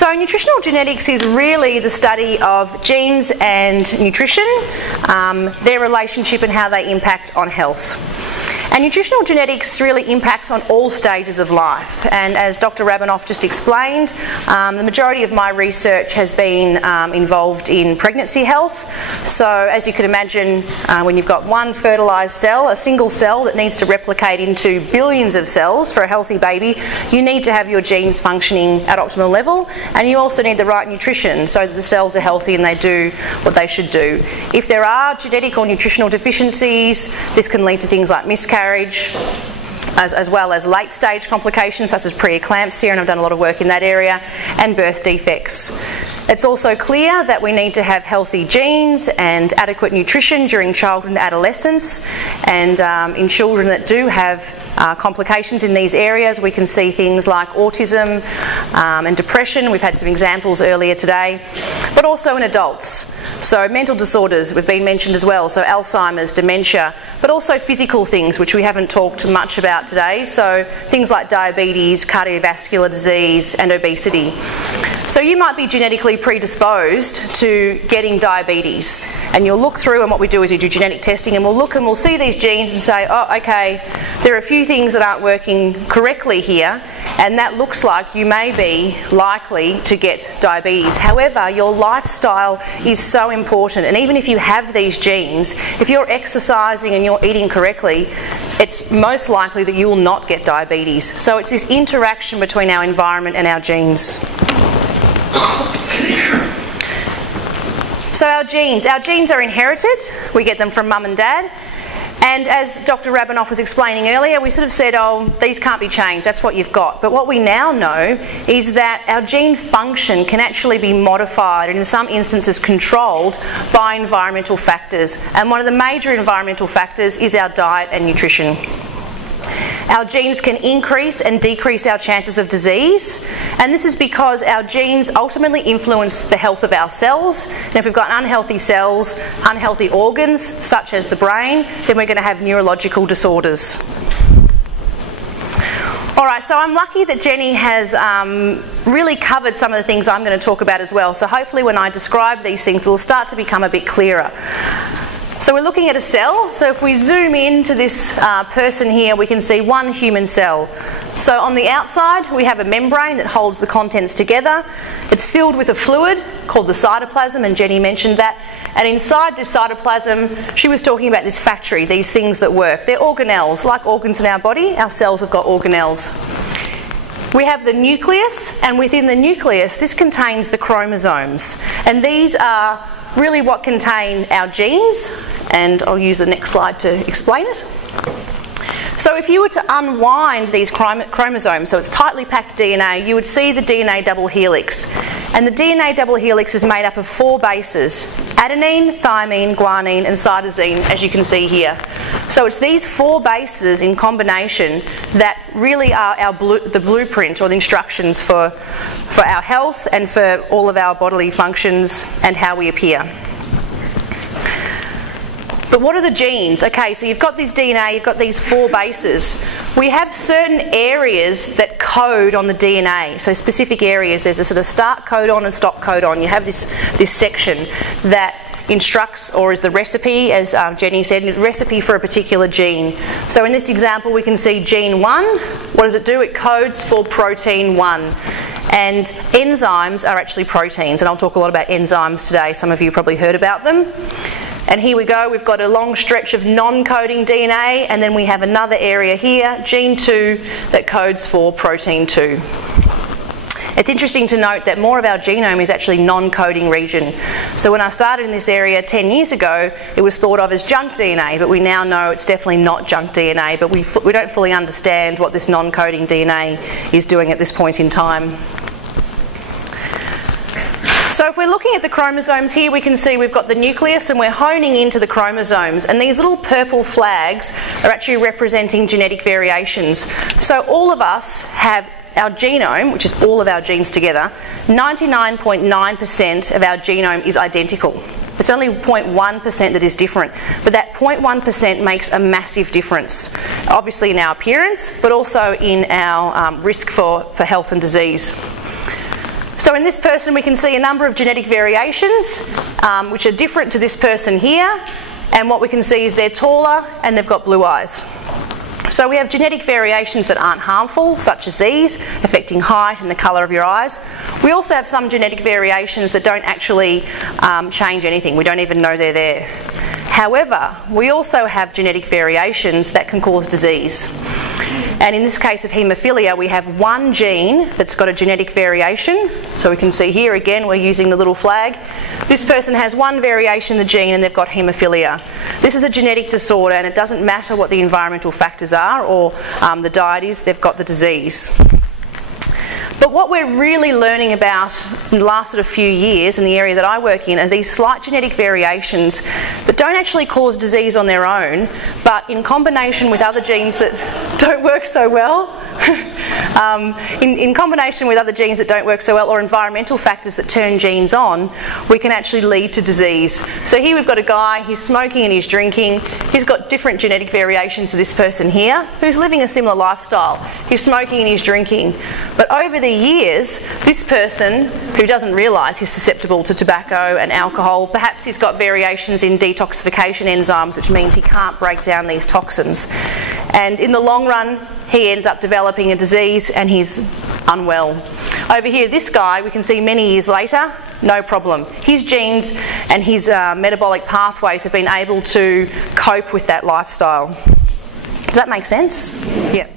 So nutritional genetics is really the study of genes and nutrition, their relationship and how they impact on health. And nutritional genetics really impacts on all stages of life. And as Dr. Rabinoff just explained, the majority of my research has been involved in pregnancy health. So as you can imagine, when you've got one fertilised cell, a single cell that needs to replicate into billions of cells for a healthy baby, you need to have your genes functioning at optimal level, and you also need the right nutrition so that the cells are healthy and they do what they should do. If there are genetic or nutritional deficiencies, this can lead to things like miscarriage, as well as late stage complications such as preeclampsia, and I've done a lot of work in that area, and birth defects. It's also clear that we need to have healthy genes and adequate nutrition during childhood and adolescence, and in children that do have complications in these areas, we can see things like autism and depression. We've had some examples earlier today, but also in adults. So mental disorders have been mentioned as well, so Alzheimer's, dementia, but also physical things which we haven't talked much about today, so things like diabetes, cardiovascular disease and obesity. So you might be genetically predisposed to getting diabetes, and you'll look through, and what we do is we do genetic testing, and we'll look and we'll see these genes and say, oh, okay, there are a few things that aren't working correctly here, and that looks like you may be likely to get diabetes. However, your lifestyle is so important, and even if you have these genes, if you're exercising and you're eating correctly, it's most likely that you will not get diabetes. So it's this interaction between our environment and our genes. So our genes are inherited. We get them from mum and dad. And as Dr. Rabinoff was explaining earlier, we sort of said, oh, these can't be changed, that's what you've got. But what we now know is that our gene function can actually be modified and in some instances controlled by environmental factors. And one of the major environmental factors is our diet and nutrition. Our genes can increase and decrease our chances of disease, and this is because our genes ultimately influence the health of our cells. And if we've got unhealthy cells, unhealthy organs, such as the brain, then we're going to have neurological disorders. Alright, so I'm lucky that Jenny has really covered some of the things I'm going to talk about as well. So hopefully when I describe these things, it will start to become a bit clearer. So we're looking at a cell. So if we zoom into this person here, we can see one human cell. So on the outside, we have a membrane that holds the contents together. It's filled with a fluid called the cytoplasm, and Jenny mentioned that. And inside this cytoplasm, she was talking about this factory, these things that work. They're organelles. Like organs in our body, our cells have got organelles. We have the nucleus, and within the nucleus, this contains the chromosomes. And these are really what contain our genes, and I'll use the next slide to explain it. So if you were to unwind these chromosomes, so it's tightly packed DNA, you would see the DNA double helix. And the DNA double helix is made up of 4 bases: adenine, thymine, guanine and cytosine, as you can see here. So it's these 4 bases in combination that really are the blueprint or the instructions for our health and for all of our bodily functions and how we appear. But what are the genes? Okay, so you've got this DNA, you've got these 4 bases. We have certain areas that code on the DNA. So specific areas, there's a sort of start codon and stop codon. You have this section that instructs, or is the recipe, as Jenny said, a recipe for a particular gene. So in this example, we can see gene 1. What does it do? It codes for protein 1. And enzymes are actually proteins, and I'll talk a lot about enzymes today. Some of you probably heard about them. And here we go, we've got a long stretch of non-coding DNA, and then we have another area here, gene 2, that codes for protein 2. It's interesting to note that more of our genome is actually non-coding region. So when I started in this area 10 years ago, it was thought of as junk DNA, but we now know it's definitely not junk DNA, but we don't fully understand what this non-coding DNA is doing at this point in time. So if we're looking at the chromosomes here, we can see we've got the nucleus and we're honing into the chromosomes, and these little purple flags are actually representing genetic variations. So all of us have our genome, which is all of our genes together. 99.9% of our genome is identical. It's only 0.1% that is different, but that 0.1% makes a massive difference, obviously in our appearance, but also in our risk for health and disease. So in this person we can see a number of genetic variations which are different to this person here, and what we can see is they're taller and they've got blue eyes. So we have genetic variations that aren't harmful, such as these, affecting height and the colour of your eyes. We also have some genetic variations that don't actually change anything. We don't even know they're there. However, we also have genetic variations that can cause disease. And in this case of haemophilia, we have one gene that's got a genetic variation. So we can see here again, we're using the little flag. This person has one variation in the gene and they've got haemophilia. This is a genetic disorder, and it doesn't matter what the environmental factors are or the diet is, they've got the disease. But what we're really learning about in the last sort of few years in the area that I work in are these slight genetic variations that don't actually cause disease on their own, but in combination with other genes that don't work so well, in combination with other genes that don't work so well or environmental factors that turn genes on, we can actually lead to disease. So here we've got a guy, he's smoking and he's drinking. He's got different genetic variations to this person here who's living a similar lifestyle. He's smoking and he's drinking. But over the years, this person, who doesn't realise he's susceptible to tobacco and alcohol, perhaps he's got variations in detoxification enzymes, which means he can't break down these toxins. And in the long run, he ends up developing a disease and he's unwell. Over here, this guy, we can see many years later, no problem. His genes and his metabolic pathways have been able to cope with that lifestyle. Does that make sense? Yeah.